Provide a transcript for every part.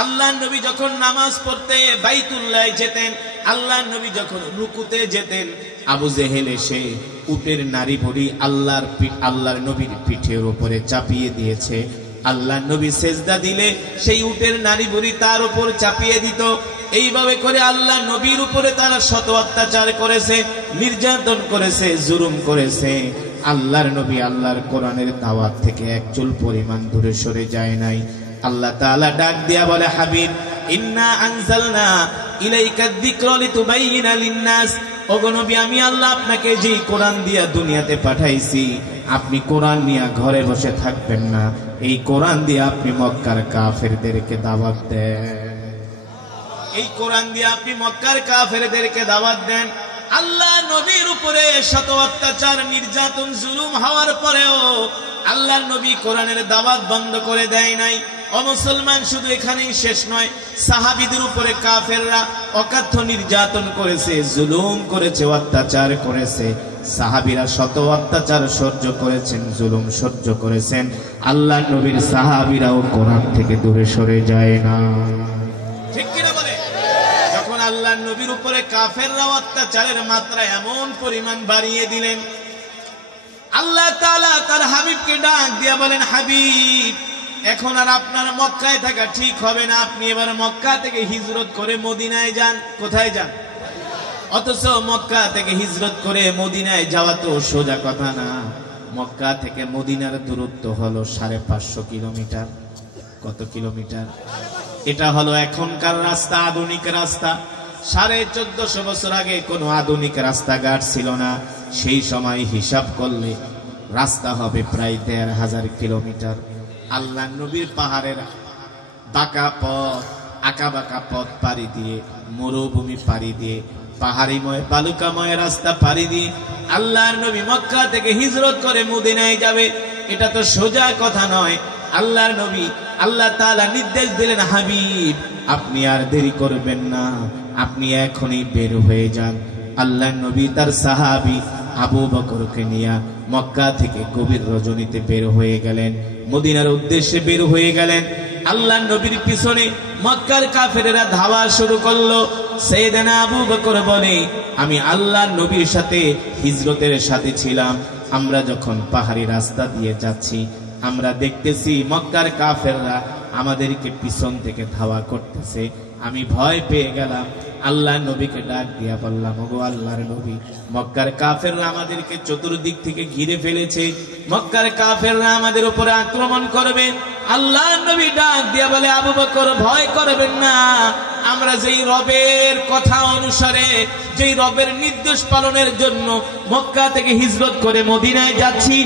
আল্লাহর নবী যখন নামাজ পড়তে বাইতুল্লাহ যেতেন, আল্লাহর নবী যখন রুকুতে যেতেন, আবু জেহেল এসে উটের নাড়ি ভুঁড়ি আল্লাহর নবীর পিঠের উপরে চাপিয়ে দিয়েছে। আল্লাহর নবী সেজদা দিলে সেই উটের নাড়ি ভুঁড়ি তার উপর চাপিয়ে দিত। এইভাবে করে আল্লাহ নবীর উপরে তারা শত অত্যাচার করেছে, নির্যাতন করেছে, জুলুম করেছে। আল্লাহর নবী আল্লাহর কোরআনের দাওয়াত থেকে এক চুল পরিমাণ দূরে সরে যায় নাই। আল্লাহ তাআলা ডাক দিয়া বলে, হাবিব, ইন্না আনজালনা ইলাইকা যিকরা লিতুবাইয়িনা লিন-নাস, ওগো নবী, আমি আল্লাহ আপনাকে যে কোরআন দিয়া দুনিয়াতে পাঠাইছি, আপনি কোরআন নিয়ে ঘরে বসে থাকবেন না, এই কোরআন দিয়ে আপনি মক্কার কাফেরদেরকে দাওয়াত দেন। এই কোরআন দিয়ে আপনি মক্কার কাফেরদেরকে দাওয়াত দেন। আল্লাহ নবীর উপরে শত অত্যাচার, নির্যাতন, জুলুম হওয়ার পরেও আল্লাহ নবী কোরআনের দাওয়াত বন্ধ করে দেয় নাই। ও মুসলমান, শুধু এখানেই শেষ নয়, সাহাবীদের উপরে কাফেররা অকাথ্য নির্যাতন করেছে, জুলুম করেছে, অত্যাচার করেছে। সাহাবীরা শত অত্যাচার সহ্য করেছেন, জুলুম সহ্য করেছেন। আল্লাহ নবীর সাহাবীরাও কোরআন থেকে দূরে সরে যায় না। ঠিক কিনা বলে? যখন আল্লাহ নবীর উপরে কাফেররা অত্যাচারের মাত্রা এমন পরিমাণ বাড়িয়ে দিলেন, আল্লাহ তাআলা তার হাবিবকে ডাক দিয়া বলেন, হাবিব, এখন আর আপনার মক্কায় থাকা ঠিক হবে না, আপনি এবার মক্কা থেকে হিজরত করে মদিনায় যান। কোথায় যান? অথচ মক্কা থেকে হিজরত করে মদিনায় যাওয়া তো সোজা কথা না। মক্কা থেকে মদিনার দূরত্ব হলো 550 কিলোমিটার। কত কিলোমিটার? এটা হলো এখনকার রাস্তা, আধুনিক রাস্তা। 1450 বছর আগে কোনো আধুনিক রাস্তাঘাট ছিল না। সেই সময় হিসাব করলে রাস্তা হবে প্রায় 1500 কিলোমিটার। আল্লাহ নবীর পাহাড়ের বাঁকা পথ, আঁকা বাঁকা পথ পাড়ি দিয়ে, মরুভূমি পাড়ি দিয়ে, পাহাড়িময় বালুকাময় রাস্তা পাড়ি দিয়ে আল্লাহর নবী মক্কা থেকে হিজরত করে মদিনায় যাবে, এটা তো সোজা কথা নয়। আল্লাহর নবী, আল্লাহ তাআলা নির্দেশ দিলেন, হাবিব, আপনি আর দেরি করবেন না, আপনি এখনই বের হয়ে যান। আল্লাহর নবী তার সাহাবী আবু বকরকে নিয়ে মক্কা থেকে গভীর রজনীতে বের হয়ে গেলেন, মদিনার উদ্দেশ্যে বের হয়ে গেলেন। আল্লাহর নবীর পিছনে মক্কার কাফেরেরা ধাওয়া শুরু করলো। সাইয়েদনা আবু বকর বলে, আমি আল্লাহর নবীর সাথে হিজরতের সাথে ছিলাম। আমরা যখন পাহাড়ি রাস্তা দিয়ে যাচ্ছি, আমরা দেখতেছি মক্কার কাফেররা আমাদেরকে পিছন থেকে ধাওয়া করতেছে। আমি ভয় পেয়ে গেলাম। আল্লাহ নবীকে ডাক দিয়া বললাম, ওগো আল্লাহর নবী, মক্কার কাফেররা আমাদেরকে চতুর্দিক থেকে ঘিরে ফেলেছে, মক্কার কাফেররা আমাদের উপরে আক্রমণ করবে। আল্লাহ নবী ডাক দিয়া বলে, আবু বকর, ভয় করবেন না, আমরা যেই রবের কথা অনুসারে, যেই রবের নির্দেশ পালনের জন্য মক্কা থেকে হিজরত করে মদিনায় যাচ্ছি,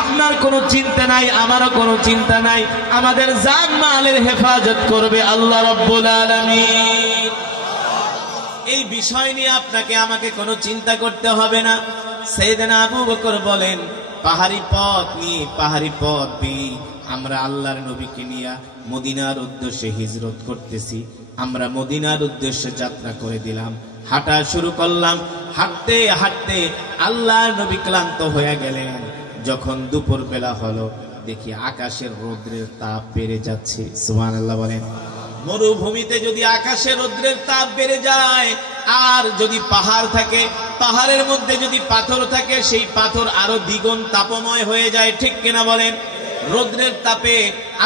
আপনার কোনো চিন্তা নাই, আমারও কোনো চিন্তা নাই। আমাদের জান মালের হেফাজত করবে আল্লাহ রাব্বুল আলামিন। এই বিষয় নিয়ে আপনাকে আমাকে কোনো চিন্তা করতে হবে না। সাইয়েদনা আবু বকর বলেন, পাহাড়ি পথ নিয়ে, পাহাড়ি পথ দিয়ে আমরা আল্লাহর নবীকে নিয়ে মদিনার উদ্দেশ্যে হিজরত করতেছি। আমরা মদিনার উদ্দেশ্যে যাত্রা করে দিলাম, হাঁটা শুরু করলাম। হাঁটতে হাঁটতে আল্লাহর নবী ক্লান্ত হয়ে গেলেন। যখন দুপুর বেলা হলো, দেখি আকাশের রৌদ্রের তাপ বেড়ে যাচ্ছে। সুবহানাল্লাহ বলেন। মরুভূমিতে যদি আকাশে রৌদ্রের তাপ বেড়ে যায়, আর যদি পাহাড় থাকে, পাহাড়ের মধ্যে যদি পাথর থাকে, সেই পাথর আরো দ্বিগুণ তাপময় হয়ে যায়। ঠিক কিনা বলেন? রৌদ্রের তাপে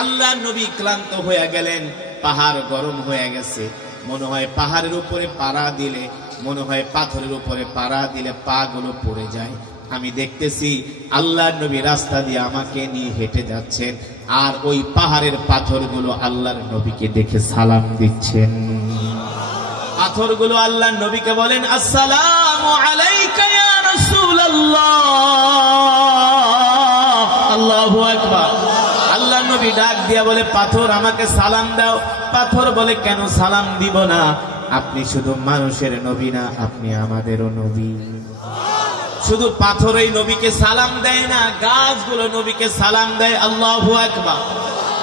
আল্লাহর নবী ক্লান্ত হয়ে গেলেন, পাহাড় গরম হয়ে গেছে। মনে হয় পাহাড়ের উপরে পাড়া দিলে, মনে হয় পাথরের উপরে পাড়া দিলে পা গুলো পড়ে যায়। আমি দেখতেছি আল্লাহর নবী রাস্তা দিয়ে আমাকে নিয়ে হেঁটে যাচ্ছেন, আর ওই পাহাড়ের পাথরগুলো আল্লাহর নবীকে দেখে সালাম দিচ্ছেন। পাথরগুলো আল্লাহর নবীকে বলেন, আসসালামু আলাইকা ইয়া রাসূলুল্লাহ। আল্লাহু আকবার। আল্লাহর নবী ডাক দিয়া বলে, পাথর, আমাকে সালাম দাও। পাথর বলে, কেন সালাম দিব না? আপনি শুধু মানুষের নবী না, আপনি আমাদেরও নবী। শুধু পাথরই নবীকে সালাম দেয় না, গাছগুলো নবীকে সালাম দেয়। আল্লাহু আকবার।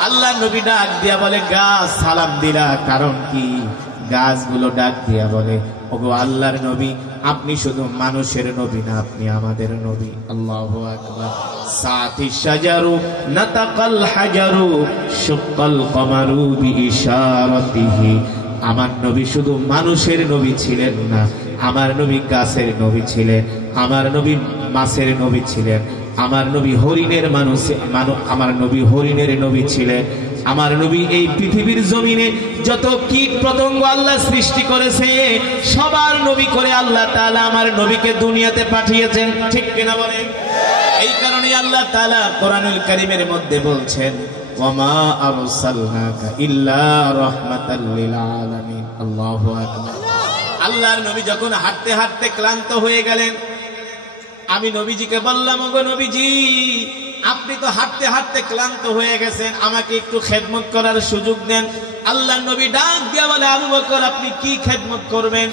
আল্লাহ নবী ডাক দিয়া বলে, গাছ সালাম দিলা কারণ কি? গাছগুলো ডাক দিয়া বলে, ওগো আল্লাহর নবী, আপনি শুধু মানুষের নবী না, আপনি আমাদের নবী। আল্লাহু আকবার। সাতি শাজারু নাতাকাল হাজারু শুক্কাল কমারু বিইশারাতিহি। আমার নবী শুধু মানুষের নবী ছিলেন না, আমার নবী গাছের নবী ছিলেন, আমার নবী মাছের নবী ছিলেন, আমার নবী হরিণের আমার নবী হরিণের নবী ছিলেন। আমার নবী এই পৃথিবীর জমিনে যত কীট পতঙ্গ আল্লাহ সৃষ্টি করেছে সবার নবী করে আল্লাহ তাআলা আমার নবীকে দুনিয়াতে পাঠিয়েছেন। ঠিক কিনা বলেন? এই কারণে আল্লাহ তাআলা কোরআনুল কারীমের মধ্যে বলছেন, ওয়ামা আরসালনাকা ইল্লা রাহমাতাল লিল আলামিন। আল্লাহু আকবার। আল্লাহর নবী যখন হাঁটতে হাঁটতে ক্লান্ত হয়ে গেলেন, আমি নবীজিকে বললাম, ওগো নবীজি, আপনি তো হাঁটতে হাঁটতে ক্লান্ত হয়ে গেছেন, আমাকে একটু খেদমত করার সুযোগ দেন। আল্লাহর নবী ডাক দিয়া বলে, আবু বকর আপনি কি খেদমত করবেন?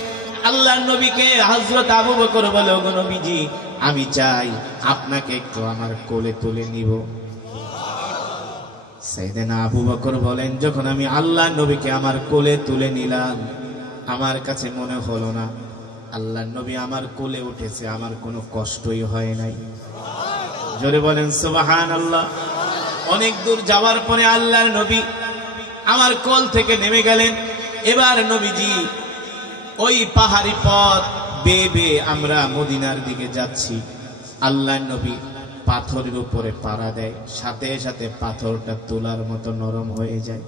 আল্লাহর নবীকে হযরত আবু বকর বলে, ওগো নবীজি, আমি চাই আপনাকে একটু আমার কোলে তুলে নিব। সাইয়েদনা আবু বকর বলেন, যখন আমি আল্লাহর নবীকে আমার কোলে তুলে নিলাম, আমার কাছে মনে হলো না আল্লাহর নবী আমার কোলে উঠেছে, আমার কোনো কষ্টই হয় নাই। জোরে বলেন সুবহানাল্লাহ। অনেক দূর যাওয়ার পরে আল্লাহর নবী আমার কোল থেকে নেমে গেলেন। এবার নবীজি ওই পাহাড়ি পথ বেয়ে বেয়ে আমরা মদিনার দিকে যাচ্ছি। আল্লাহর নবী পাথরের উপরে পাড়া দেয়, সাথে সাথে পাথরটা তুলার মতো নরম হয়ে যায়।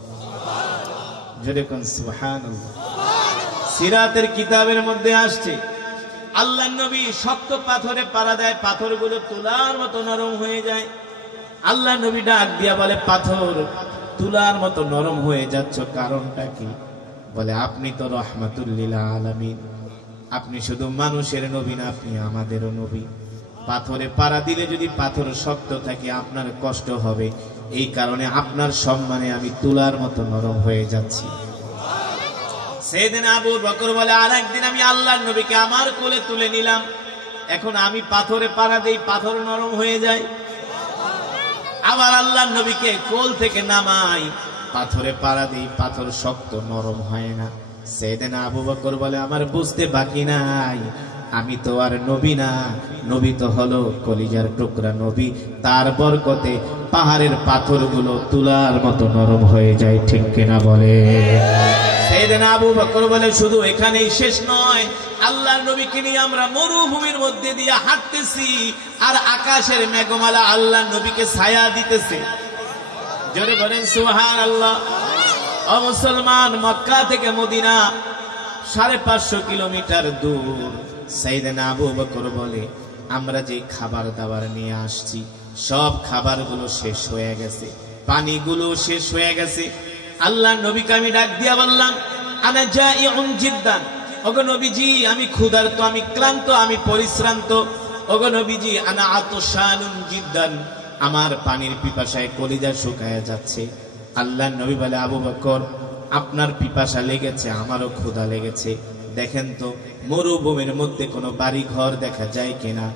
জোরে কোন সুবহানাল্লাহ। সিরাতের কিতাবের মধ্যে আসছে, আল্লাহর নবী শক্ত পাথরে পাড়া দেয়, পাথরগুলো তুলার মতো নরম হয়ে যায়। আল্লাহর নবী ডাক দিয়া বলে, পাথর তুলার মতো নরম হয়ে যাচ্ছে, কারণটা কি? বলে, আপনি তো রাহমাতুল লিল আলামিন, আপনি শুধু মানুষের নবী না, আপনি আমাদেরও নবী। পাথরে পাড়া দিলে যদি পাথর শক্ত থাকে আপনার কষ্ট হবে, এই কারণে আপনার সম্মানে আমি তুলার মতো নরম হয়ে যাচ্ছি। সাইয়েদনা আবু বকর বলে, আরেকদিন আমি আল্লাহর নবীকে আমার কোলে তুলে নিলাম, এখন আমি পাথরে পাড়া দেই, পাথর নরম হয়ে যায়। আবার আল্লাহর নবীকে কোল থেকে নামাই, পাথরে পাড়া দেই, পাথর শক্ত নরম হয় না। সাইয়েদনা আবু বকর বলে, আমার বুঝতে বাকি নাই, আমি তো আর নবী না, নবী তো হলো কলিজার টুকরা নবী, তার বরকতে পাহাড়ের পাথরগুলো তুলার মতো নরম হয়ে যায়। ঠিক কিনা বলে? সাইয়েদনা আবু বকর বলে, শুধু এখানেই শেষ নয়, আল্লাহর নবীকে নিয়ে আমরা মরুভূমির মধ্যে দিয়ে হাঁটতেছি, আর আকাশের মেঘমালা আল্লাহর নবীকে ছায়া দিতেছে। জোরে বলেন সুবহানাল্লাহ। ও মুসলমান, মক্কা থেকে মদিনা 550 কিলোমিটার দূর। সাইয়েদনা আবু বকর বলে, আমরা যে খাবার দাবার নিয়ে আসছি সব খাবারগুলো শেষ হয়ে গেছে, পানিগুলো শেষ হয়ে গেছে। আল্লাহর নবীকে আমি ডাক দিয়া বললাম, আনা জাইউন জিদ্দান, ওগো নবীজি আমি ক্ষুধার্ত, আমি ক্লান্ত, আমি পরিশ্রান্ত। ওগো নবীজি আনা আতশানুন জিদ্দান, আমার পানির পিপাসায় কলিজা শুকায় যাচ্ছে। আল্লাহর নবী বলে, আবু বকর আপনার পিপাসা লেগেছে, আমারও ক্ষুধা লেগেছে, দেখেন তো মরুভূমির মধ্যে কোনো বাড়ি ঘর দেখা যায় কিনা।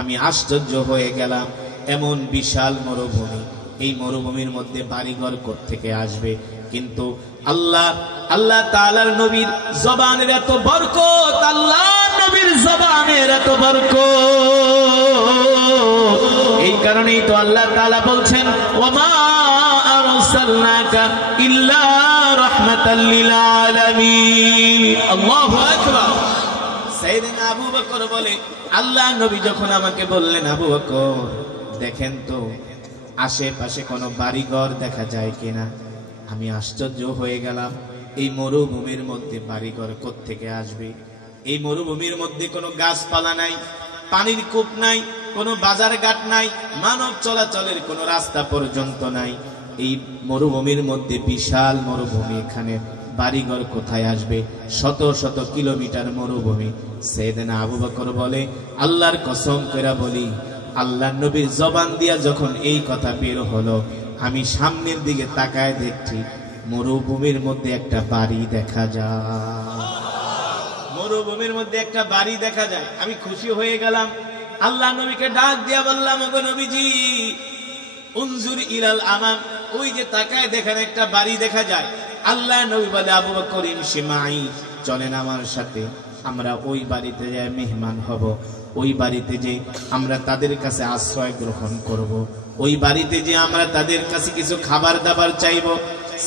আমি আশ্চর্য হয়ে গেলাম, এমন বিশাল মরুভূমি, এই মরুভূমির মধ্যে বাড়িঘর কোত্থেকে আসবে? কিন্তু আল্লাহ তাআলার নবীর জবানের এত বরকত, আল্লাহর নবীর জবানের এত বরকত, এই কারণেই তো আল্লাহ তাআলা বলছেন, ওয়ামা আরসালনাকা ইল্লা রাহমাতাল লিল আলামিন। আল্লাহু আকবার। সাইয়েদনা আবু বকর বলে, আল্লাহর নবী যখন আমাকে বললেন, আবু বকর দেখেন তো আশেপাশে কোনো বাড়িঘর দেখা যায় কিনা। আমি আশ্চর্য হয়ে গেলাম, এই মরুভূমির মধ্যে বাড়িঘর কোত্থেকে আসবে? এই মরুভূমির মধ্যে কোনো গাছপালা নাই, পানির কূপ নাই, কোনো বাজার ঘাট নাই, মানব চলাচলের কোনো রাস্তা পর্যন্ত নাই। এই মরুভূমির মধ্যে বিশাল মরুভূমি, এখানে বাড়িঘর কোথায় আসবে? শত শত কিলোমিটার মরুভূমি। সাইয়েদনা আবু বকর বলে, আল্লাহর কসম করে বলি, আল্লাহর নবীর জবান দিয়া যখন এই কথা বের হলো, আমি সামনের দিকে তাকায় দেখছি মরুভূমির মধ্যে একটা বাড়ি দেখা যায়। মরুভূমির মধ্যে একটা বাড়ি দেখা যায়। আমি খুশি হয়ে গেলাম, আল্লাহর নবীকে ডাক দিয়া বললাম, ওগো নবীজি উনজুর ইলাল আমাম, ওই যে তাকায় দেখেন একটা বাড়ি দেখা যায়। আল্লাহর নবী বলে, আবু বকর ইমশি মাই, চলেন আমার সাথে, আমরা ওই বাড়িতে যাই মেহমান হব। ওই বাড়িতে যে আমরা তাদের কাছে আশ্রয় গ্রহণ করব, ওই বাড়িতে যে আমরা তাদের কাছে কিছু খাবার দাবার চাইব।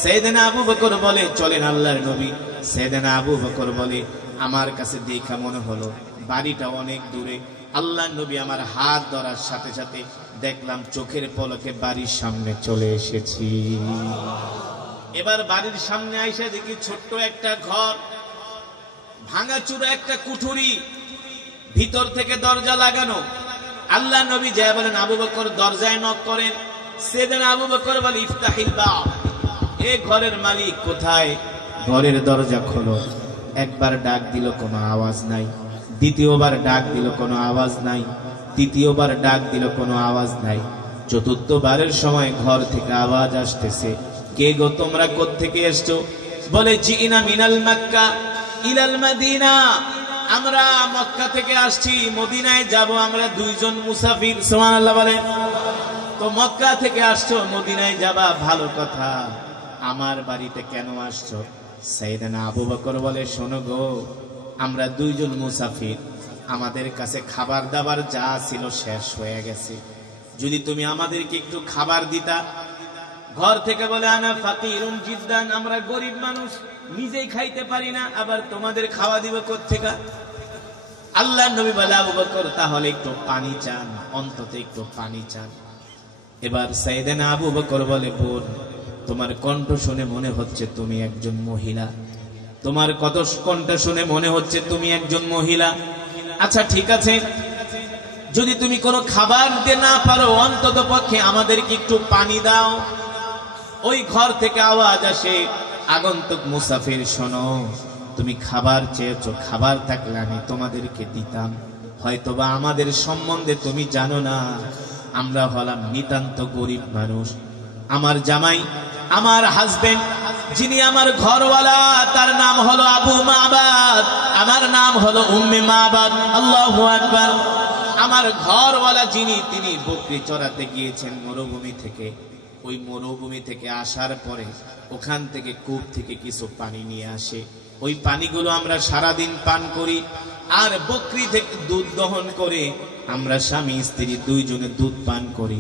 সাইয়েদনা আবু বকর বলে, চলেন আল্লাহর নবী। সাইয়েদনা আবু বকর বলে, আমার কাছে দেখা মনে হলো বাড়িটা অনেক দূরে। আল্লাহর নবী আমার হাত ধরার সাথে সাথে দেখলাম চোখের পলকে বাড়ির সামনে চলে এসেছি। এবার বাড়ির সামনে আইসা দেখি ছোট্ট একটা ঘর, ভাঙাচুরা একটা কুঠুরি, ভিতর থেকে দরজা লাগানো। আল্লাহ নবী যায় বলেন, আবু বকর দরজায় নক করেন। সাইয়েদনা আবু বকর বলে, ইফতাহিল বাব, এ ঘরের মালিক কোথায়? ঘরের দরজা খোলো। একবার ডাক দিল, কোনো আওয়াজ নাই। দ্বিতীয়বার ডাক দিল, কোনো আওয়াজ নাই। তৃতীয়বার ডাক দিল, কোনো আওয়াজ নাই। চতুর্থবারের সময় ঘর থেকে আওয়াজ আসতেছে, কে গো তোমরা কোত্থেকে এসছো? বলে, জিনা মিনাল মক্কা ইলাল মদিনা, আমরা মক্কা থেকে আসছি, মদিনায় যাব আমরা দুইজন মুসাফির। সুবহানাল্লাহ বলেন। তো মক্কা থেকে আসছো, মদিনায় যাবা, ভালো কথা, আমার বাড়িতে কেন আসছো? সাইয়েদনা আবু বকর বলে, শোনো গো, আমরা দুইজন মুসাফির, আমাদের কাছে খাবার দাবার যা ছিল শেষ হয়ে গেছে, যদি তুমি আমাদেরকে একটু খাবার দিতা। ঘর থেকে বলে, আনা ফাকিরুন জিদ্দান, আমরা গরিব মানুষ, নিজেই খাইতে পারি না, আবার তোমাদের খাওয়া দিব কোত্থেকে? আল্লাহ নবী বলে, আবু বকর তাহলে একটু পানি চান, অন্তত একটু পানি চান। এবার সাইয়েদনা আবু বকর বলে, বোন, তোমার কণ্ঠ শুনে মনে হচ্ছে তুমি একজন মহিলা, তোমার কণ্ঠ শুনে মনে হচ্ছে তুমি একজন মহিলা। আচ্ছা ঠিক আছে, যদি তুমি কোনো খাবার দিতে না পারো, অন্তত পক্ষে আমাদেরকে একটু পানি দাও। ওই ঘর থেকে আওয়াজ আসে, আগন্তুক মুসাফির শোনো, তুমি খাবার চেয়েছো, খাবার থাকলে আমি তোমাদেরকে দিতাম, হয়তোবা আমাদের সম্বন্ধে তুমি জানো না, আমরা হলাম নিতান্ত গরিব মানুষ। আমার জামাই, আমার হাজবেন্ড, যিনি আমার ঘরওয়ালা, তার নাম হলো আবু মাবাদ, আমার নাম হলো উম্মে মাবাদ। আল্লাহু আকবার। আমার ঘরওয়ালা যিনি, তিনি বকরি চড়াতে গিয়েছেন মরুভূমি থেকে। ওই মরুভূমি থেকে আসার পরে ওখান থেকে কূপ থেকে কিছু পানি নিয়ে আসে, ওই পানিগুলো আমরা সারাদিন পান করি। আর বকরি থেকে দুধ দহন করে আমরা স্বামী স্ত্রী দুইজনে দুধ পান করি।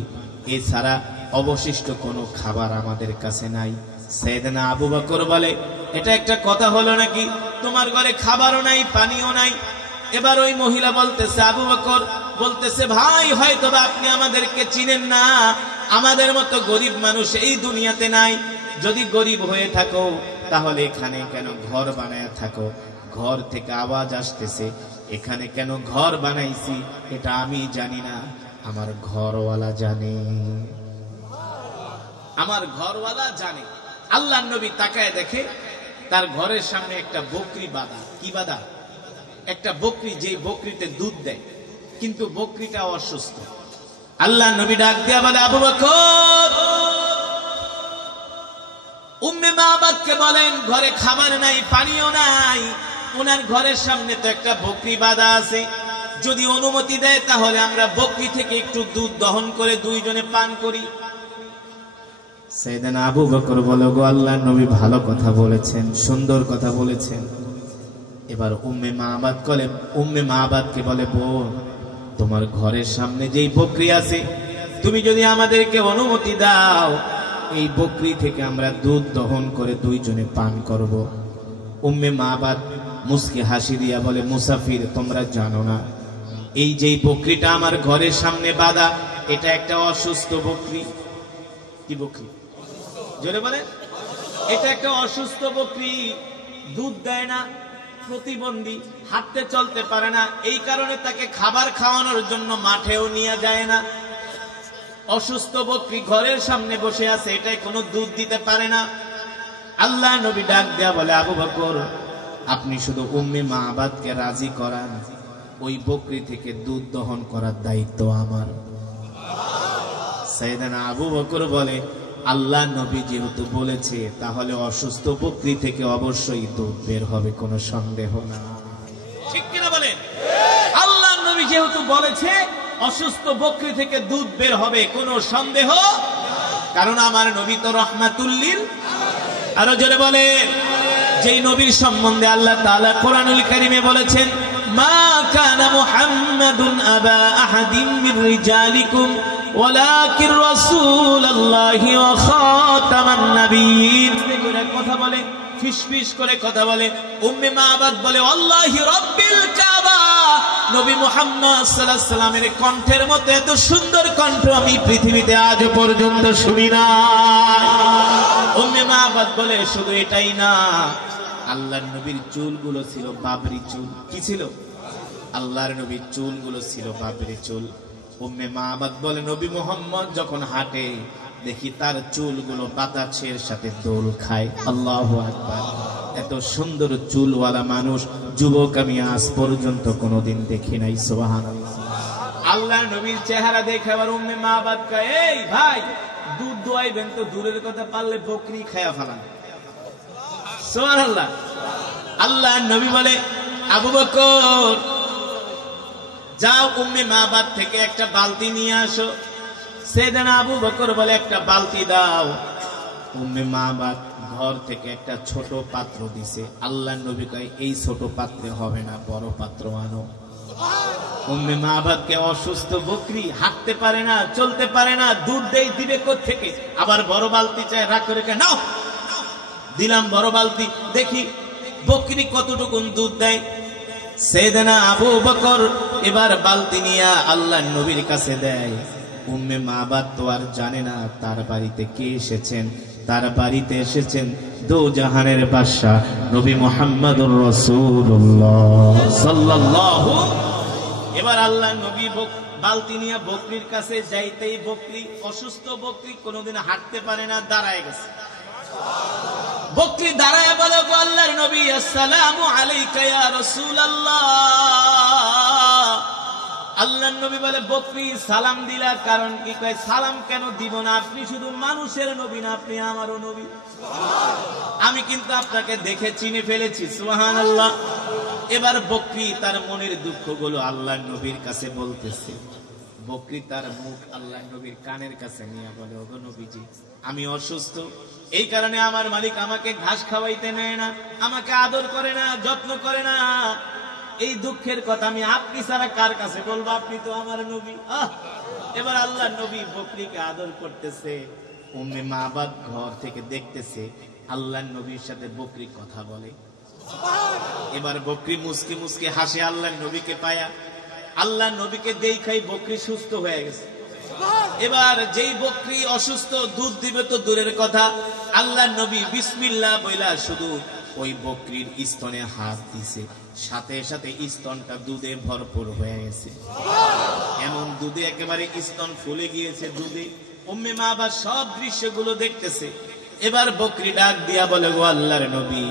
এছাড়া অবশিষ্ট কোনো খাবার আমাদের কাছে নাই। সাইয়েদনা আবু বকর বলে, এটা একটা কথা হলো নাকি? তোমার ঘরে খাবারও নাই, পানিও নাই। এবার ওই মহিলা বলতেছে, আবু বকর বলতেছে, ভাই হয়তো আপনি আমাদেরকে চিনেন না, আমাদের মতো গরিব মানুষ এই দুনিয়াতে নাই। যদি গরিব হয়ে থাকো তাহলে এখানে কেন ঘর বানায় থাকো? ঘর থেকে আওয়াজ আসতেছে, এখানে কেন ঘর বানাইছি এটা আমি জানি না, আমার ঘরওয়ালা জানে, আমার ঘরওয়ালা জানে। আল্লাহর নবী তাকায় দেখে তার ঘরের সামনে একটা বকরি বাঁধা। কি বাঁধা? একটা বকরি, যে বকরিতে দুধ দেয়, কিন্তু বকরিটা অসুস্থ। আল্লাহর নবী ডাক দিয়া বলে, আবু বকর, উম্মে মাবাদকে বলেন ঘরে খাবার নাই, পানিও নাই, ওনার ঘরের সামনে তো একটা বকরি বাঁধা আছে, যদি অনুমতি দেয় তাহলে আমরা বকরি থেকে একটু দুধ দহন করে দুইজনে পান করি। সাইয়েদনা আবু বকর বলে, গো আল্লাহর নবী ভালো কথা বলেছেন, সুন্দর কথা বলেছেন। এবার উম্মে মাবাদকে বলে, বোন, তোমার ঘরের সামনে যেই বকরি আছে, তুমি যদি আমাদেরকে অনুমতি দাও, এই বকরি থেকে আমরা দুধ দহন করে দুইজনে পান করব। উম্মে মাবাদ মুস্কি হাসি দিয়া বলে, মুসাফির, তোমরা জানো না, এই যেই বকরিটা আমার ঘরের সামনে বাঁধা, এটা একটা অসুস্থ বকরি। কি বকরি? জোরে বলে। এটা একটা অসুস্থ বকরি, দুধ দেয় না, প্রতিবন্ধী, হাঁটতে চলতে পারে না, এই কারণে তাকে খাবার খাওয়ানোর জন্য মাঠেও নিয়ে যায় না। অসুস্থ বকরি ঘরের সামনে বসে আছে, এটাই কোনো দুধ দিতে পারে না। আল্লাহ নবী ডাক দেয়া বলে, আবু বকর, আপনি শুধু উম্মে মাবাদকে রাজি করান, ওই বকরি থেকে দুধ দহন করার দায়িত্ব আমার। সাইয়েদনা আবু বকর বলে, আল্লাহ নবী যেহেতু বলেছে, তাহলে অসুস্থ বকরি থেকে অবশ্যই দুধ বের হবে, কোনো সন্দেহ না। ঠিক কিনা বলেন? আল্লাহ নবী যেহেতু বলেছে অসুস্থ বকরি থেকে দুধ বের হবে, কোনো সন্দেহ, কারণ আমার নবী তো রহমাতুল লিল। আরো জোরে বলেন। যেই নবীর সম্বন্ধে আল্লাহ তাআলা কোরআনুল কারীমে বলেছেন, মা কানা মুহাম্মাদুন আবা আহাদিম মির রিজালিকুম ওয়ালাকিন রাসূলুল্লাহি ওয়া খাতামান নাবিয়্যিন। কথা বলে, ফিসফিস করে কথা বলে। উম্মে মাবাদ বলে আল্লাহি রাব্বিল কাবা, নবী মুহাম্মদ সাল্লাল্লাহু আলাইহি সাল্লামের কণ্ঠের মতো এত সুন্দর কণ্ঠ আমি পৃথিবীতে আজ পর্যন্ত শুনি না। উম্মে মাবাদ বলে শুধু এটাই না, আল্লাহর নবীর চুলগুলো ছিল বাবরি চুল। কি ছিল? আল্লাহর নবীর চুলগুলো ছিল বাবরি চুল। উম্মে মাবাদ বলে নবী মুহাম্মদ যখন হাঁটে দেখি তার চুলগুলো বাতাসের সাথে দোল খায়। আল্লাহু আকবার। এত সুন্দর চুলওয়ালা মানুষ যুবক আমি আজ পর্যন্ত কোনোদিন দেখি নাই। সুবহানাল্লাহ। আল্লাহর নবীর চেহারা দেখে আবার উম্মে মাবাদ কয়, এই ভাই দুধ দোয়াইবেন তো দূরের কথা, পারলে বকরি খায়া ফেলান। সুবহানাল্লাহ। আল্লাহর নবী বলে আবু বকর যাও উম্মে মাবাদ থেকে একটা বালতি নিয়ে আসো। সাইয়েদনা আবু বকর বলে একটা বালতি দাও। উম্মে মাবাদ ঘর থেকে একটা ছোট পাত্র দিছে। আল্লাহর নবী কয় এই ছোট পাত্রে হবে না, বড় পাত্র আনো। উম্মে মাবাদকে অসুস্থ বকরি, হাঁটতে পারে না, চলতে পারে না, দুধ দেই দিবে কোত্থেকে? আবার বড় বালতি চায়, রাগ করে নাও দিলাম বড় বালতি, দেখি বকরি কতটুকু দুধ দেয়। সাইয়েদনা আবু বকর এবার বালতি নিয়ে আল্লাহর নবীর কাছে দেয়। উম্মে মাবাদ তো আর জানে না তার বাড়িতে কে এসেছেন। তার বাড়িতে এসেছেন দো জাহানের বাদশা নবী মুহাম্মদুর রাসূলুল্লাহ সাল্লাল্লাহু। এবার আল্লাহর নবী বালতি নিয়ে বকরির কাছে যাইতেই বকরি, অসুস্থ বকরি, কোনোদিন হাঁটতে পারে না, দাঁড়ায় গেছে। বকরি দাঁড়ায় বলে গো আল্লাহর নবী আসসালামু আলাইকা ইয়া রাসূলুল্লাহ। আল্লাহর নবী বলে বকরি সালাম দিলা কারণ কি? কয় সালাম কেন দিব না, আপনি শুধু মানুষের নবী না, আপনি আমারও নবী। আমি কিন্তু আপনাকে দেখে চিনে ফেলেছি। সুবহানাল্লাহ। এবার বকরি তার মনের দুঃখগুলো আল্লাহর নবীর কাছে বলতেছে। বকরি তার মুখ আল্লাহর নবীর কানের কাছে নিয়ে বলে ওগো নবীজি আমি অসুস্থ, এই কারণে আমার মালিক আমাকে ঘাস খাওয়াইতে নেয় না, আমাকে আদর করে না, যত্ন করে না। এই দুঃখের কথা আমি আপনি ছাড়া কার কাছে বলবো? আপনি তো আমার নবী। এবার আল্লাহর নবী বকরিকে আদর করতেছে। উম্মে মাবাদ ঘর থেকে দেখতেছে আল্লাহর নবীর সাথে বকরি কথা বলে। এবার বকরি মুসকি মুসকি হাসে আল্লাহর নবীকে পায়া। আল্লাহর নবীকে দেখাই বকরি সুস্থ হয়ে গেছে। এবার যেই বকরি অসুস্থ, দুধ দিবে তো দূরের কথা, আল্লাহর নবী বিসমিল্লাহ বইলা শুধু ওই বকরির স্তনে হাত দিছে, সাথে সাথে স্তনটা দুধে ভরপুর হয়ে গেছে। এমন দুধে একেবারে স্তন ফুলে গিয়েছে দুধে। উম্মে মাবাদ সব দৃশ্যগুলো দেখতেছে। এবার বকরি ডাক দিয়া বলে গো আল্লাহর নবী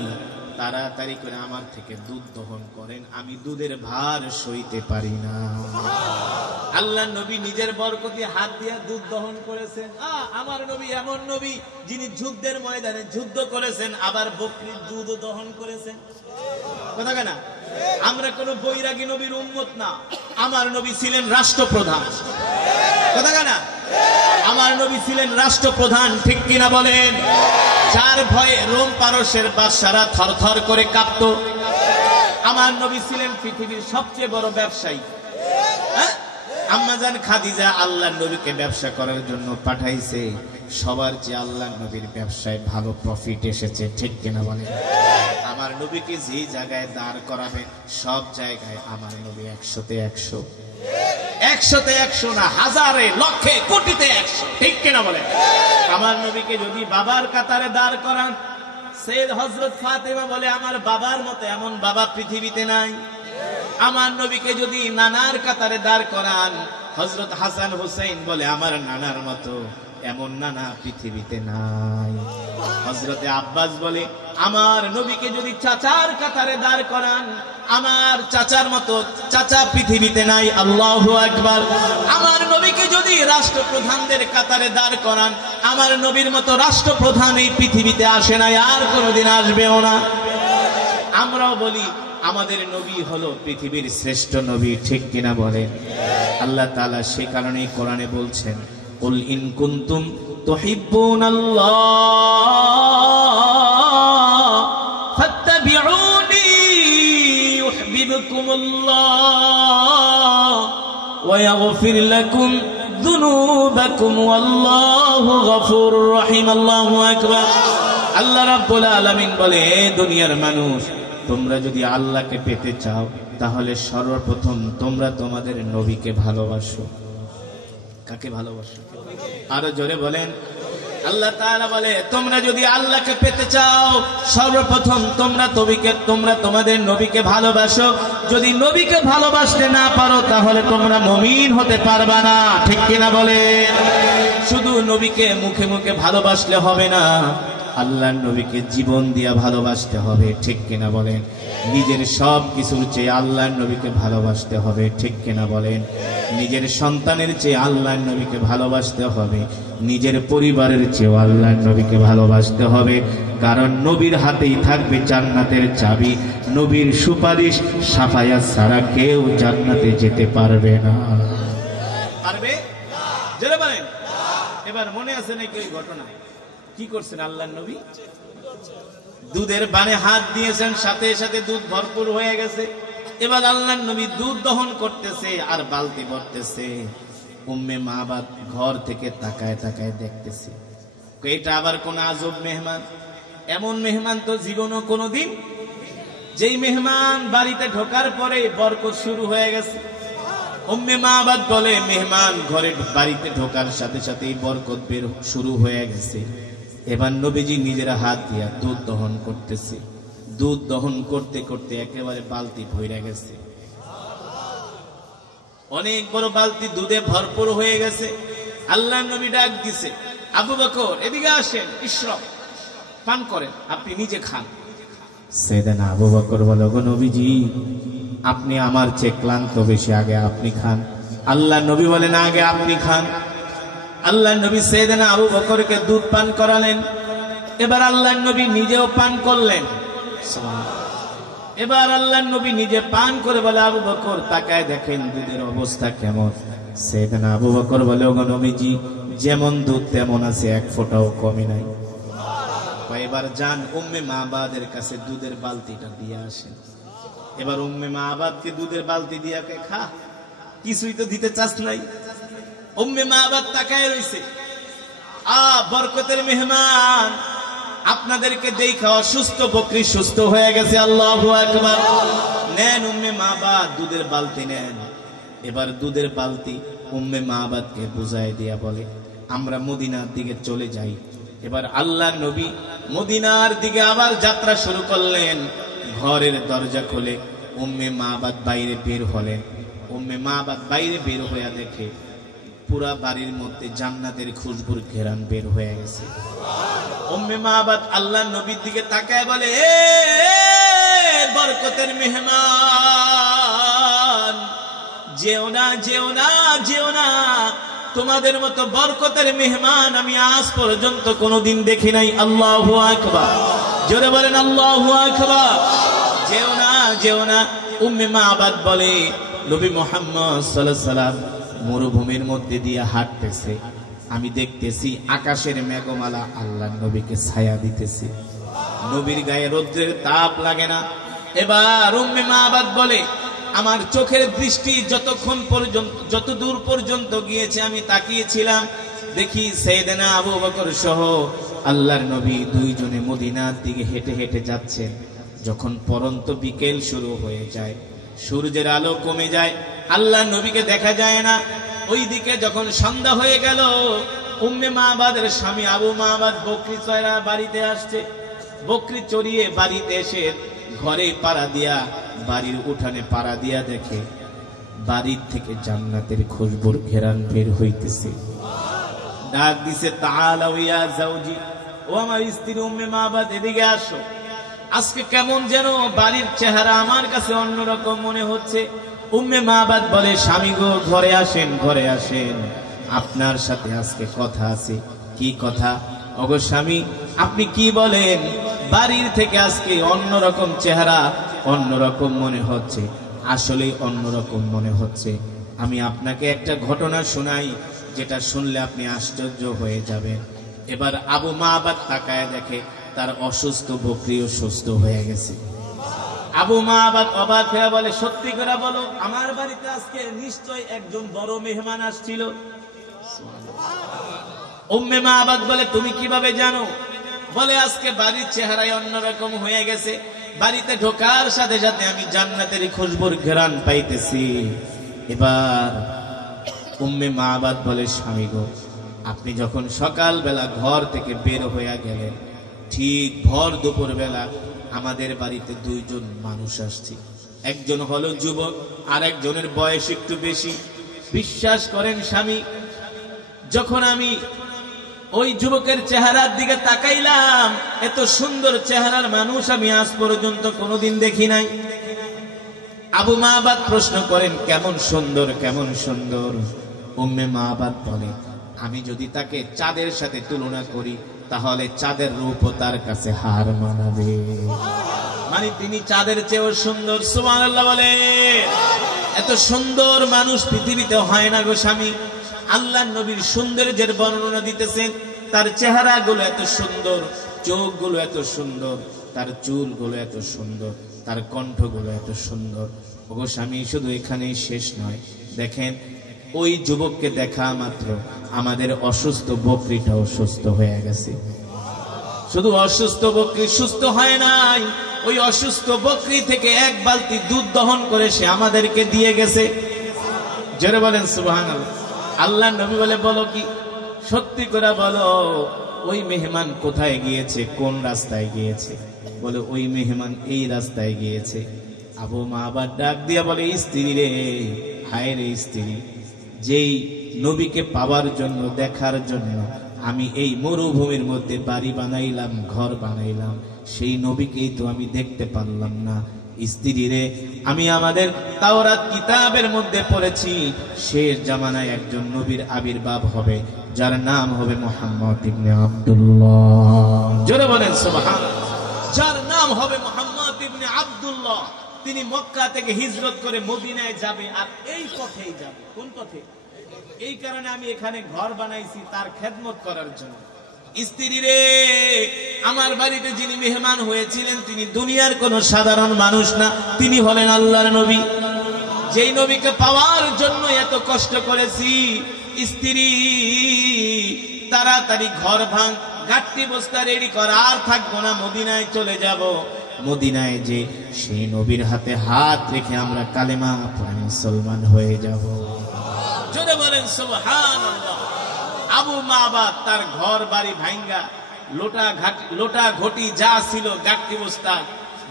তাড়াতাড়ি করে আমার থেকে দুধ দহন করেন, আমি দুধের ভার সইতে পারি না। আল্লাহর নবী নিজের বরকতি হাত দিয়া দুধ দহন করেছেন। আমার নবী এমন নবী যিনি যুদ্ধের ময়দানে যুদ্ধ করেছেন, আবার বকরির দুধও দহন করেছেন। কথা কেনা? আমরা কোন বৈরাগী নবীর উম্মত না, আমার নবী ছিলেন রাষ্ট্রপ্রধান। কথা কেনা? আমার নবী ছিলেন রাষ্ট্রপ্রধান, ঠিক কিনা বলেন? যার ভয়ে রোম পারস্যের বাদশারা থরথর করে কাঁপতো। আমার নবী ছিলেন পৃথিবীর সবচেয়ে বড় ব্যবসায়ী। আম্মাজান খাদিজা আল্লাহর নবীকে ব্যবসা করার জন্য পাঠাইছে। সবার যে আল্লাহর নবীর ব্যবসায় ভালো প্রফিট এসেছে, ঠিক কিনা বলেন? আমার নবীকে যে জায়গায় দাঁড় করাবেন সব জায়গায় আমার নবী 100-তে 100, 100-তে 100 না, হাজারে লক্ষে কোটিতে 100, ঠিক কিনা বলেন? আমার নবীকে যদি বাবার কাতারে দাঁড় করান, সৈয়দ হযরত ফাতেমা বলে আমার বাবার মতো এমন বাবা পৃথিবীতে নাই। আমার নবীকে যদি নানার কাতারে দাঁড় করান, হযরত হাসান হুসাইন বলে আমার নানার মতো এমন নানা পৃথিবীতে নাই। হযরতে আব্বাস বলে আমার নবীকে যদি চাচার কাতারে দাঁড় করান, আমার চাচার মতো চাচা পৃথিবীতে নাই। আল্লাহু আকবার। আমার নবীকে যদি রাষ্ট্রপ্রধানদের কাতারে দাঁড় করান, আমার নবীর মতো রাষ্ট্রপ্রধান এই পৃথিবীতে আসে নাই, আর কোনোদিন আসবেও না। আমরাও বলি আমাদের নবী হলো পৃথিবীর শ্রেষ্ঠ নবী, ঠিক কিনা বলেন? আল্লাহ তাআলা সেই কারণেই কোরআনে বলছেন কুল ইন কুনতুম তুহিব্বুনাল্লাহ ফাত্তাবিউনি ইউযিবকুমুল্লাহ ওয়া ইয়াগফির লাকুম যুনুবাকুম ওয়াল্লাহু গফুরুর রহিম। আল্লাহু আকবার। আল্লাহ রাব্বুল আলামিন বলে, হে দুনিয়ার মানুষ, তোমরা যদি আল্লাহকে পেতে চাও তাহলে সর্বপ্রথম তোমরা তোমাদের নবীকে ভালোবাসো। কাকে ভালোবাসো? আরো জোরে বলেন। আল্লাহ তাআলা বলে, তোমরা যদি আল্লাহকে পেতে চাও সর্বপ্রথম তোমরা তোমাদের নবীকে ভালোবাসো। যদি নবীকে ভালোবাসতে না পারো তাহলে তোমরা মুমিন হতে পারবা না। ঠিক কিনা বলে? শুধু নবীকে মুখে মুখে ভালোবাসলে হবে না, আল্লাহর নবীকে জীবন দিয়া ভালোবাসতে হবে। ঠিক কিনা বলেন? নিজের সব কিছুর চেয়ে আল্লাহর নবীকে ভালোবাসতে হবে। ঠিক কিনা বলেন? নিজের সন্তানের চেয়ে আল্লাহর নবীকে ভালোবাসতে হবে, নিজের পরিবারের চেয়ে আল্লাহর নবীকে ভালোবাসতে হবে। কারণ নবীর হাতেই থাকবে জান্নাতের চাবি। নবীর সুপারিশ সাফায়াত ছাড়া কেউ জান্নাতে যেতে পারবে না। পারবে? জোরে বলেন। এবার মনে আছে নাকি ওই ঘটনা? কি করছেন আল্লাহর নবী? দুধের বানে হাত দিয়েছেন, সাথে সাথে দুধ ভরপুর হয়ে গেছে। এবার আল্লাহর নবী দুধ দহন করতেছে আর বালতি ভরতেছে। উম্মে মাবাদ ঘর থেকে তাকায় তাকায় দেখতেছে, এটা আবার কোন আজব মেহমান। এমন মেহমান তো জীবনও কোনোদিন। যেই মেহমান বাড়িতে ঢোকার পরে বরকত শুরু হয়ে গেছে। উম্মে মাবাদ বলে, মেহমান ঘরে বাড়িতে ঢোকার সাথে সাথেই বরকত বের শুরু হয়ে গেছে। এবার নবীজি নিজের হাত দিয়া দুধ দহন করতেছে। দুধ দহন করতে করতে একেবারে বালতি ভরে গেছে। অনেক বড় বালতি দুধে ভরপুর হয়ে গেছে। আল্লাহর নবী ডাক দিছে, আবু বকর এদিকে আসেন, ইশরাব, পান করেন, আপনি নিজে খান। সাইয়েদনা আবু বকর বলে, গো নবীজি, আপনি আমার চেয়ে ক্লান্ত বেশি, আগে আপনি খান। আল্লাহর নবী বলেন, আগে আপনি খান। আল্লাহর নবী সাইয়েদনা আবু বকরকে দুধ পান করালেন। এবার আল্লাহর নবী নিজেও পান করলেন। এবার আল্লাহর নবী নিজে পান করে বলে, আবু বকর তাকায় দেখেন দুধের অবস্থা কেমন। সাইয়েদনা আবু বকর বলে, ওগো নবীজি, যেমন দুধ তেমন আছে, এক ফোঁটাও কমই নাই। এবার যান উম্মে মাবাদের কাছে দুধের বালতিটা দিয়ে আসেন। এবার উম্মে মাবাদকে দুধের বালতি দিয়া খা, কিছুই তো দিতে চাস নাই। উম্মে মাবাদ তাকায় রইছে। বরকতের মেহমান, আপনাদেরকে দেখা অসুস্থ বকরি সুস্থ হয়ে গেছে। আল্লাহু আকবার। নেন উম্মে মাবাদ দুধের বালতি নেন। এবার দুধের বালতি উম্মে মাবাদকে বুঝায় দিয়া বলে, আমরা মদিনার দিকে চলে যাই। এবার আল্লাহর নবী মদিনার দিকে আবার যাত্রা শুরু করলেন। ঘরের দরজা খুলে উম্মে মাবাদ বাইরে বের হলেন। উম্মে মাবাদ বাইরে বের হইয়া দেখে পুরা বাড়ির মধ্যে জান্নাতের খুশবুর ঘেরান বের হয়ে গেছে। উম্মে মাবাদ আল্লাহর নবীর দিকে তাকায় বলে, এ বরকতের মেহমান, যেও না যেও না যেও না, তোমাদের মতো বরকতের মেহমান আমি আজ পর্যন্ত কোনোদিন দেখি নাই। আল্লাহু আকবার। জোরে বলেন আল্লাহু আকবার। যেও না যেও না। উম্মে মাবাদ বলে, নবী মুহাম্মদ সাল্লাল্লাহু আলাইহি সাল্লাম মরুভূমির মধ্যে দিয়ে হাঁটতেছে, আমি দেখতেছি আকাশের মেঘমালা আল্লাহর নবীকে ছায়া দিতেছে। নবীর গায়ে রৌদ্রের তাপ লাগে না। এবার উম্মে মাবাদ বলে, আমার চোখের দৃষ্টি যত দূর পর্যন্ত গিয়েছে আমি তাকিয়েছিলাম, দেখি সাইয়েদনা আবু বকর সহ আল্লাহর নবী দুইজনে মদিনার দিকে হেঁটে হেঁটে যাচ্ছেন। যখন পরন্ত বিকেল শুরু হয়ে যায়, সূর্যের আলো কমে যায়, আল্লাহর নবীকে দেখা যায় না। ওইদিকে যখন সন্ধ্যা হয়ে গেল, উম্মে মাবাদের স্বামী আবু মাবাদ বকরি চড়া বাড়িতে আসছে। বকরি চড়িয়ে বাড়িতে এসে ঘরে পাড়া দিয়া, বাড়ির উঠানে পাড়া দিয়া দেখে বাড়ির থেকে জান্নাতের খুশবুর ঘেরান বের হইতেছে। ডাক দিছে, তাআলা ইয়া যাওজি, ও আমার স্ত্রী উম্মে মাবাদ, এদিকে আসো। আজকে কেমন যেন বাড়ির চেহারা আমার কাছে অন্যরকম মনে হচ্ছে। উম্মে মাবাদ বলে, স্বামী গো, ঘরে আসেন, ঘরে আসেন, আপনার সাথে আজকে কথা আছে। কি কথা? ওগো স্বামী, আপনি কি বলেন? বাড়ির থেকে আজকে অন্যরকম চেহারা, অন্যরকম মনে হচ্ছে। আসলে অন্যরকম মনে হচ্ছে। আমি আপনাকে একটা ঘটনা শোনাই, যেটা শুনলে আপনি আশ্চর্য হয়ে যাবেন। এবার আবু মাবাদ তাকায় দেখে তার অসুস্থ বকরিও সুস্থ হয়ে গেছে। আবু মাবাদ অবাক হয়ে বলে, সত্যি করে বলো, আমার বাড়িতে আজকে নিশ্চয় একজন বড় মেহমান আসছিল। উম্মে মাবাদ বলে, তুমি কিভাবে জানো? বলে, আজকে বাড়ির চেহারায় অন্যরকম হয়ে গেছে, বাড়িতে ঢোকার সাথে সাথে আমি জান্নাতের খুশবুর ঘ্রাণ পাইতেছি। এবার উম্মে মাবাদ বলে, স্বামী গো, আপনি যখন সকালবেলা ঘর থেকে বের হয়ে গেলেন, ঠিক ভর দুপুর বেলা আমাদের বাড়িতে দুইজন মানুষ আসছে, একজন হলো যুবক আর একজনের বয়স একটু বেশি। বিশ্বাস করেন স্বামী, যখন আমি ওই যুবকের চেহারার দিকে তাকাইলাম, এত সুন্দর চেহারার মানুষ আমি আজ পর্যন্ত কোনোদিন দেখি নাই। আবু মাবাদ প্রশ্ন করেন, কেমন সুন্দর, কেমন সুন্দর? উম্মে মাবাদ বলে, আমি যদি তাকে চাঁদের সাথে তুলনা করি তাহলে চাঁদের রূপও তার কাছে হার মানাবে। মানে তিনি চাঁদের চেয়েও সুন্দর। সুবহানাল্লাহ বলে, এত সুন্দর মানুষ পৃথিবীতে হয় না গো স্বামী। আল্লাহর নবীর সৌন্দর্যের বর্ণনা দিতেছেন, তার চেহারা গুলো এত সুন্দর, চোখ গুলো এত সুন্দর, তার চুল গুলো এত সুন্দর, তার কণ্ঠ গুলো এত সুন্দর। ওগো স্বামী, শুধু এখানেই শেষ নয়, দেখেন ওই যুবককে দেখা মাত্র আমাদের অসুস্থ বকরিটাও সুস্থ হয়ে গেছে। শুধু অসুস্থ বকরি সুস্থ হয় নাই, ওই অসুস্থ বকরি থেকে এক বালতি দুধ দহন করে সে আমাদেরকে দিয়ে গেছে। জোরে বলেন সুবহানাল্লাহ। আল্লাহ নবী বলে, বলো কি, সত্যি করে বলো, ওই মেহমান কোথায় গিয়েছে, কোন রাস্তায় গিয়েছে? বলে, ওই মেহমান এই রাস্তায় গিয়েছে। আবু মাবাদ ডাক দিয়া বলে, স্ত্রী রে, হায় রে স্ত্রী, যেই নবীকে পাওয়ার জন্য, দেখার জন্য আমি এই মরুভূমির মধ্যে বাড়ি বানাইলাম, ঘর বানাইলাম, সেই নবীকেই তো আমি দেখতে পারলাম না। স্ত্রী রে, আমি আমাদের তাওরাত কিতাবের মধ্যে পড়েছি, শেষ জামানায় একজন নবীর আবির্ভাব হবে, যার নাম হবে মুহাম্মদ ইবনে আব্দুল্লাহ। জোরে বলেন সুবহানাল্লাহ। যার নাম হবে মুহাম্মদ ইবনে আব্দুল্লাহ। তিনি মক্কা থেকে হিজরত করে মদিনায় যাবে, আর এই পথেই যাবে। কোন পথে? এই কারণে আমি এখানে ঘর বানাইছি তার খেদমত করার জন্য। স্ত্রী রে, আমার বাড়িতে যিনি মেহমান হয়েছিলেন তিনি দুনিয়ার কোন সাধারণ মানুষ না, তিনি হলেন আল্লাহর নবী। যেই নবীকে পাওয়ার জন্য এত কষ্ট করেছি। স্ত্রী, তাড়াতাড়ি ঘর ভাঙ, গাট্টি বস্তা রেডি কর, আর থাকবো না, মদিনায় চলে যাব। মদিনায় যে সেই নবীর হাতে হাত রেখে আমরা কালেমা পড়ে মুসলমান হয়ে যাব। জোরে বলেন সুবহানাল্লাহ। আবু মাবাদ তার ঘর বাড়ি ভাঙ্গা, লোটা ঘটি যা ছিল, গাট্টি বস্তা,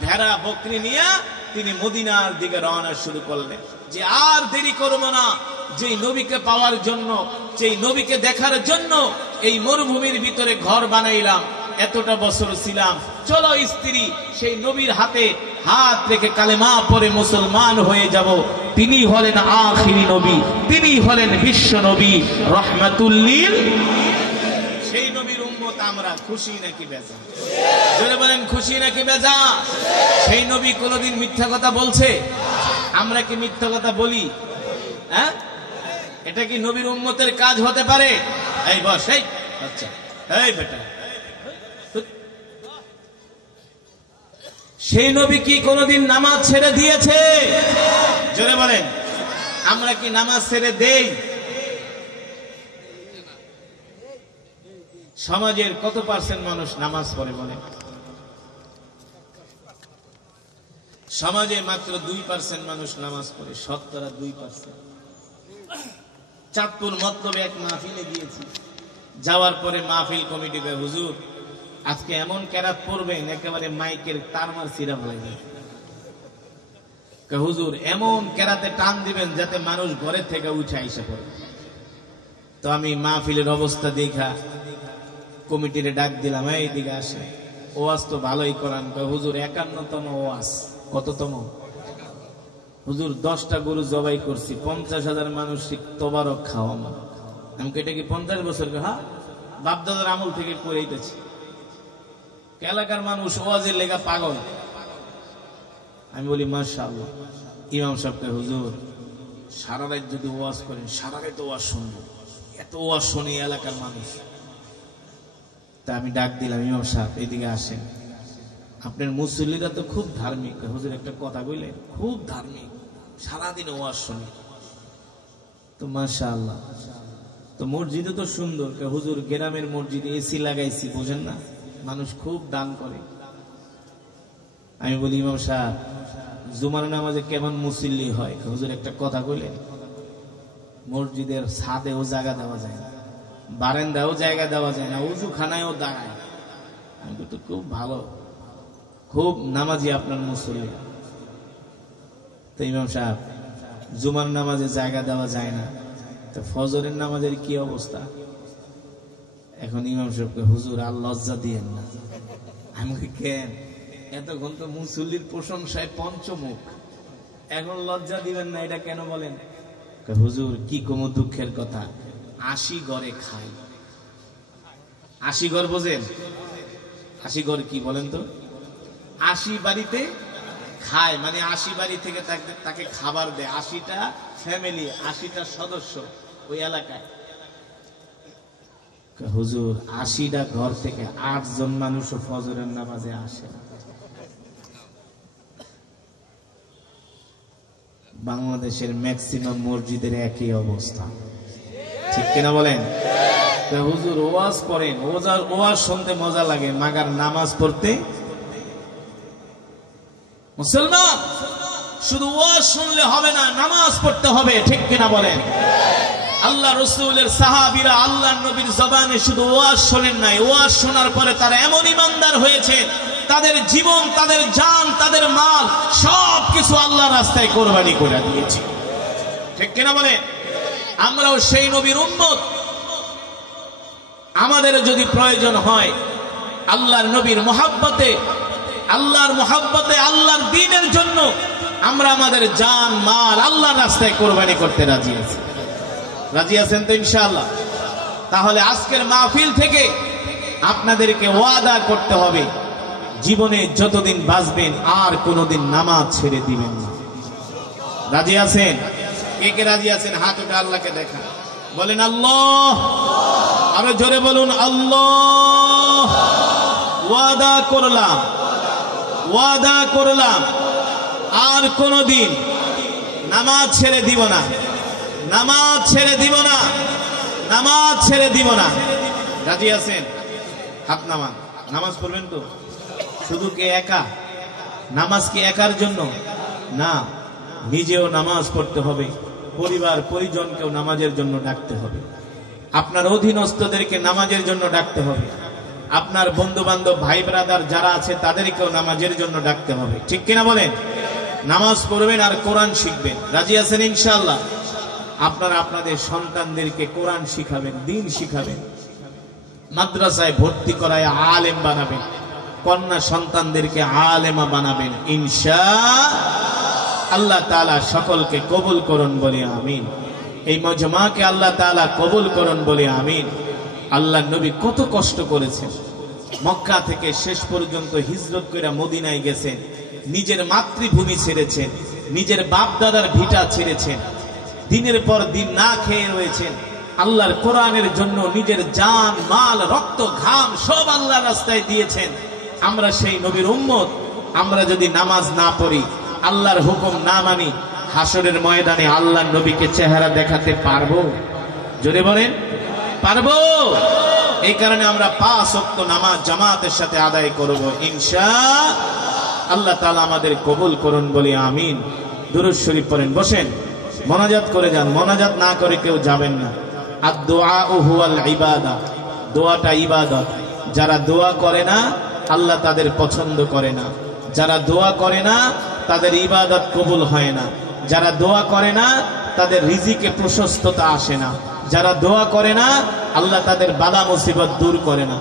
ভেড়া বকরি নিয়ে তিনি মদিনার দিকে রওনা শুরু করলেন, যে আর দেরি করব না, যেই নবীকে পাওয়ার জন্য, যেই নবীকে দেখার জন্য এই মরুভূমির ভিতরে ঘর বানাইলাম, এতটা বছর ছিলাম, চলো স্ত্রী, সেই নবীর হাতে হাত রেখে কালেমা পড়ে মুসলমান হয়ে যাব। তিনি হলেন আখিরি নবী, তিনি হলেন বিশ্ব নবী, রাহমাতুল লিল। সেই নবীর উম্মত আমরা। খুশি নাকি বেজা? জোরে বলেন, খুশি নাকি বেজা? সেই নবী কোনদিন মিথ্যা কথা বলছে? আমরা কি মিথ্যা কথা বলি? হ্যাঁ, এটা কি নবীর উম্মতের কাজ হতে পারে? এই বস, এই আচ্ছা, এই বেটা, সেই নবী কি কোনদিন নামাজ ছেড়ে দিয়েছে? জোরে বলেন, আমরা কি নামাজ ছেড়ে দেই? সমাজের কত পার্সেন্ট মানুষ নামাজ পড়ে বলে? সমাজে মাত্র 2% মানুষ নামাজ পড়ে, 2%। চাঁদপুর মতলবে এক মাহফিলে গিয়েছি, যাওয়ার পরে মাহফিল কমিটি কে, হুজুর আজকে এমন কেরাত পড়বেন একেবারে মাইকের তারমার সিরা হয়ে যাবে। হুজুর এমন কেরাতে টান দিবেন যাতে মানুষ ঘরের থেকে উঠে আইসা পড়ে। তো আমি মাহফিলের অবস্থা দেখা কমিটির ডাক দিলাম, এই দিকে আসে, ওয়াজ তো ভালোই করান। হুজুর 51তম ওয়াজ। কততম? হুজুর 10টা গরু জবাই করছি, 50,000 মানুষ তোবারক খাওয়ানো। আমি এটা কি 50 বছর? হ্যাঁ, বাপদাদার আমল থেকে করেইতেছি। এলাকার মানুষ ওয়াজের লেগা পাগল। আমি বলি মাশাআল্লাহ। ইমাম সাহেবকে, হুজুর সারা রাত যদি ওয়াজ করেন, সারা রাত ওয়াজ শুনবো, এত ওয়াজ শুনি এলাকার মানুষ। তা আমি ডাক দিলাম, ইমাম সাহেব এদিকে আসেন, আপনার মুসল্লিরা তো খুব ধার্মিক, হুজুর একটা কথা কইলেন, খুব ধার্মিক, সারাদিন ওয়াজ শুনে। তো মাশাআল্লাহ, তো মসজিদে তো সুন্দর, হুজুর গ্রামের মসজিদে এসি লাগাইছি, বুঝেন না, মানুষ খুব দান করে। আমি বলি, ইমাম সাহেব জুমার নামাজে কেমন মুসল্লি হয়? হুজুর একটা কথা কইলেন, মসজিদের ছাদেও জায়গা দেওয়া যায় না, বারান্দাও জায়গা দেওয়া যায় না, উজু খানায়ও দাঁড়ায়। আমি তো খুব ভালো, খুব নামাজি আপনার মুসল্লি। তো ইমাম সাহেব জুমার নামাজে জায়গা দেওয়া যায় না, তো ফজরের নামাজের কি অবস্থা? এখন ইমাম সাহেবকে, হুজুর আর লজ্জা দিয়েন না। আমি কেন, এতক্ষণ তো মুসল্লির প্রশংসায় পঞ্চমুখ, এখন লজ্জা দিবেন না, এটা কেন বলেন? হুজুর কি কম দুঃখের কথা, 80 ঘরে খাই। 80 ঘর বোঝেন? 80 ঘর কি বলেন তো? 80 বাড়িতে খায়, মানে 80 বাড়ি থেকে তাকে খাবার দেয়, 80টা ফ্যামিলি, 80টা সদস্য ওই এলাকায়। হুজুর 80টা ঘর থেকে 8 জন মানুষ ফজরের নামাজে আসে। বাংলাদেশের ম্যাক্সিমাম মসজিদের একই অবস্থা, ঠিক কিনা বলেন? হুজুর ওয়াজ করেন, ওয়াজ শুনতে মজা লাগে, মাগার নামাজ পড়তে। মুসলমান শুধু ওয়াজ শুনলে হবে না, নামাজ পড়তে হবে, ঠিক কিনা বলেন? আল্লাহ রাসূলের সাহাবীরা আল্লাহর নবীর জবানে শুধু ওয়াজ শোনেন নাই, ওয়াজ শোনার পরে তারা এমন ইমানদার হয়েছে, তাদের জীবন, তাদের জান, তাদের মাল সবকিছু আল্লাহর রাস্তায় কোরবানি করে দিয়েছে, ঠিক কিনা বলেন? আমরাও সেই নবীর উম্মত। আমাদের যদি প্রয়োজন হয় আল্লাহর নবীর মুহাব্বতে, আল্লাহর মুহাব্বতে, আল্লাহর দ্বীনের জন্য আমরা আমাদের জান মাল আল্লাহর রাস্তায় কোরবানি করতে রাজি আছি। রাজি আছেন তো ইনশাআল্লাহ? তাহলে আজকের মাহফিল থেকে আপনাদেরকে ওয়াদা করতে হবে, জীবনে যতদিন বাঁচবেন আর কোনোদিন নামাজ ছেড়ে দিবেন না। রাজি আছেন? কে কে রাজি আছেন? হাত উঠে আল্লাহকে দেখা, বলেন আল্লাহ। আরো জোরে বলুন আল্লাহ। ওয়াদা করলাম, ওয়াদা করলাম আর কোনোদিন নামাজ ছেড়ে দিব না, নামাজ ছেড়ে দিব না, নামাজ ছেড়ে দিব না। রাজি আছেন? হাত নামান। নামাজ পড়বেন তো? শুধু কে একা? নামাজ কি একার জন্য না, নিজেও নামাজ পড়তে হবে, পরিবার পরিজনকেও নামাজের জন্য ডাকতে হবে, আপনার অধীনস্থদেরকে নামাজের জন্য ডাকতে হবে, আপনার বন্ধু বান্ধব ভাই ব্রাদার যারা আছে তাদেরকেও নামাজের জন্য ডাকতে হবে, ঠিক কিনা বলেন? নামাজ পড়বেন আর কোরআন শিখবেন। রাজি আছেন ইনশাআল্লাহ? আপনারা আপনাদের সন্তানদেরকে কোরআন শিখাবেন, দ্বীন শিখাবেন, মাদ্রাসায় ভর্তি করায় আলেম বানাবেন, কন্যা সন্তানদেরকে আলেমা বানাবেন ইনশাআল্লাহ। তাআলা সকলকে কবুল করুন বলি আমিন। এই মজমাকে আল্লাহ তাআলা কবুল করুন বলি আমিন। আল্লাহ নবী কত কষ্ট করেছেন, মক্কা থেকে শেষ পর্যন্ত হিজরত করে মদিনায় গেছেন, নিজের মাতৃভূমি ছেড়েছেন, নিজের বাপ দাদার ভিটা ছেড়েছেন, দিনের পর দিন না খেয়ে রয়েছেন, আল্লাহর কোরআনের জন্য নিজের জান মাল রক্ত ঘাম সব আল্লাহর রাস্তায় দিয়েছেন। আমরা সেই নবীর উম্মত, আমরা যদি নামাজ না পড়ি, আল্লাহর হুকুম না মানি, হাসরের ময়দানে আল্লাহর নবীকে চেহারা দেখাতে পারবো? জোরে বলেন, পারবো? এই কারণে আমরা 5 ওয়াক্ত নামাজ জামাতের সাথে আদায় করব ইনশাআল্লাহ। আল্লাহ তাআলা আমাদের কবুল করুন বলি আমিন। দুরূদ শরীফ পড়েন, বসেন, মোনাজাত করে যান, মোনাজাত না করে কেউ যাবেন না। আদ-দুআউ হুয়াল ইবাদা, দোয়াটা ইবাদত। যারা দোয়া করে না আল্লাহ তাদের পছন্দ করে না, যারা দোয়া করে না তাদের ইবাদত কবুল হয় না, যারা দোয়া করে না তাদের রিজিকে প্রশস্ততা আসে না, যারা দোয়া করে না আল্লাহ তাদের বালা মুসিবত দূর করে না।